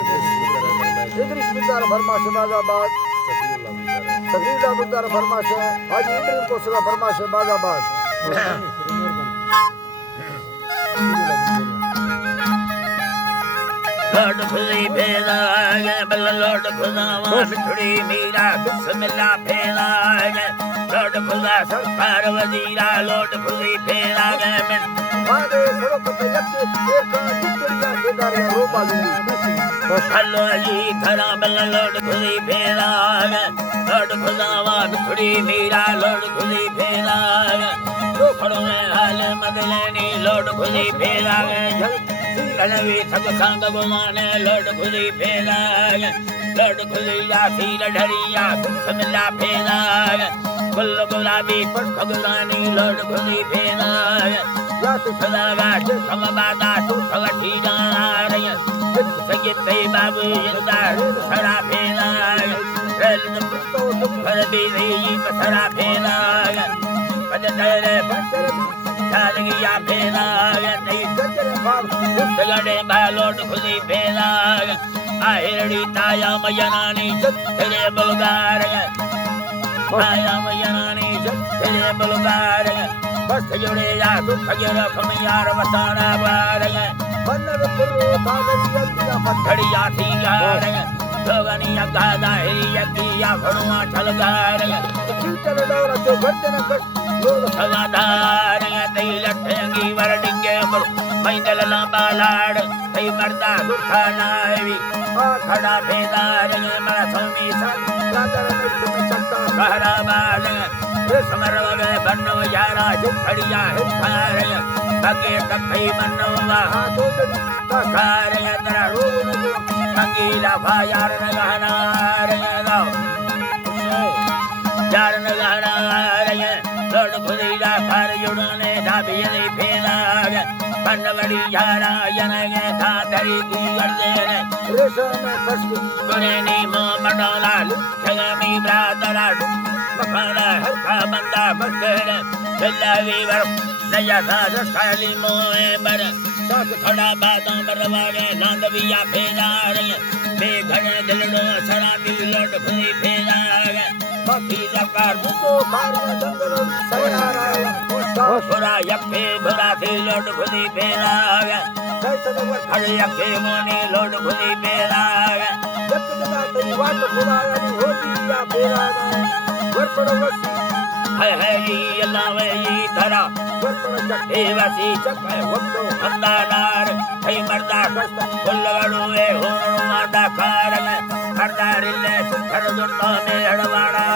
इदरीस बुद्धार फरमाशे बाजाबाद सफीउल्लाह बुद्धार फरमाशे हाजी इब्राहिम को सुबह फरमाशे बाजाबाद लौट खुदी फेरा है बल लौट खुदावा बिछड़ी मीरा बिस्मिल्लाह फेरा है लौट खुदा सरकार वजीरा लौट खुदी फेरा है मैं मारे खड़ो कते यक्के एक चिड़िया केदारिया रोपा दूंगी हल्लो जी खरा बल लौट खुदी फेरा है लौट खुदावा बिछड़ी मीरा लौट खुदी फेरा है तो खड़ो है हाल मगलेनी लौट खुदी फेरा है कलवी सब संग गुमाने लौट खुदी फेरा लौट खुदी लाठी लड़रिया बिस्मिल्लाह फेरा गुल गुलाबी पुष्प गुलानी लौट खुदी फेरा या तू सदागा जिसम बादा तू सवठी जाना रही जिस सगिते बाबू जिंदा सरा फेरा रेल पुष्पो दुखर दी रही सरा फेरा पद तेरे पत्थर चालगिया फेरा नहीं सजरे बाब उठगड़े बालोट खुदी फेरा आहिरड़ी ताया मयनानी तेरे बलगार ताया मयनानी तेरे बलगार बस जोड़े या दुख के रखम यार वसाना बार बन्नर पुरो तागरिया दिया पत्थड़िया थी यार लोगनी अगादा हिरिया किया भणुआ छलगार चीटर डोरा जो घटे न कट लोग सवादार तई लठंगी वरडिंगे मर मैंदल लांबा लाड़ तई मर्दा दुखा नावी आ खड़ा फेदार मरा स्वामी सा राजा में चक्का कहरा बाल समर वगे बन्नो यारा जुखड़िया हिखार बगे तखई मन्नो वहा तो तखार तेरा रोग नो संगीला भायार नगाना रे दाओ यार नगाना रे लौट खुदी दा फार जुड़ने धाबी नहीं फेरा बनवड़ी यारा यनगे था धरी की गर्दे रे रेशम में फंस गुरेनी मोमडोला लुखमी ब्रादरा मखाना हरका बंदा बसड़ चलावी वर नया था रसाली मोए बर साथ खड़ा बादों बरवागे लांदविया फेरा रे बेघड़े दिलड़ो सराबी लौट खुदी फेरा रे बाकी सरकार तो कार में जंगल सयारा भुरा यखे भुरा थी लौट खुदी फेरा रे खड़े यखे मोने लौट खुदी फेरा रे जब जना तेरी बात खुदाया नहीं होती या फेरा वर्पड़ वसी है ये अल्लाह वे ये धरा वर्पड़ चक्के वसी चक्के वक्तो खंदानार है मर्दा कस्त फुल्लगड़ुए होनो मादा कार हरदार ले सुथर दुर्ता में हड़वाड़ा